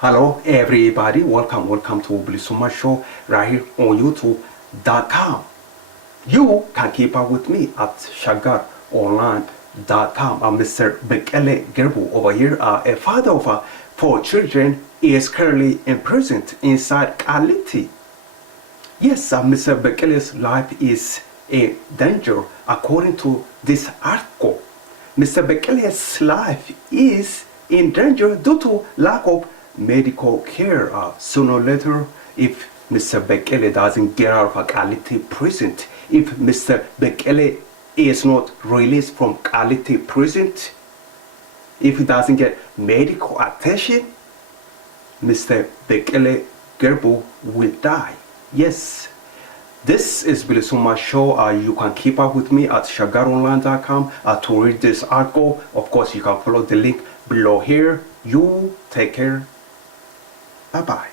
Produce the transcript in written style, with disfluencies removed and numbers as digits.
Hello everybody, welcome to bilisummaashow right here on youtube.com. You can keep up with me at shagaronline.com. I'm Mr. Bekele Gerbu over here, a father of 4 children, is currently imprisoned inside Kaliti. Yes, Mr. Bekele's life is in danger according to this article. Mr. Bekele's life is in danger due to lack of medical care. Sooner or later, if Mr. Bekele doesn't get out of Kaliti prison, if Mr. Bekele is not released from Kaliti prison, if he doesn't get medical attention, Mr. Bekele Gerbu will die. Yes, this is bilisummaashow. You can keep up with me at shagaronline.com to read this article. Of course, you can follow the link below here. You take care. Bye-bye.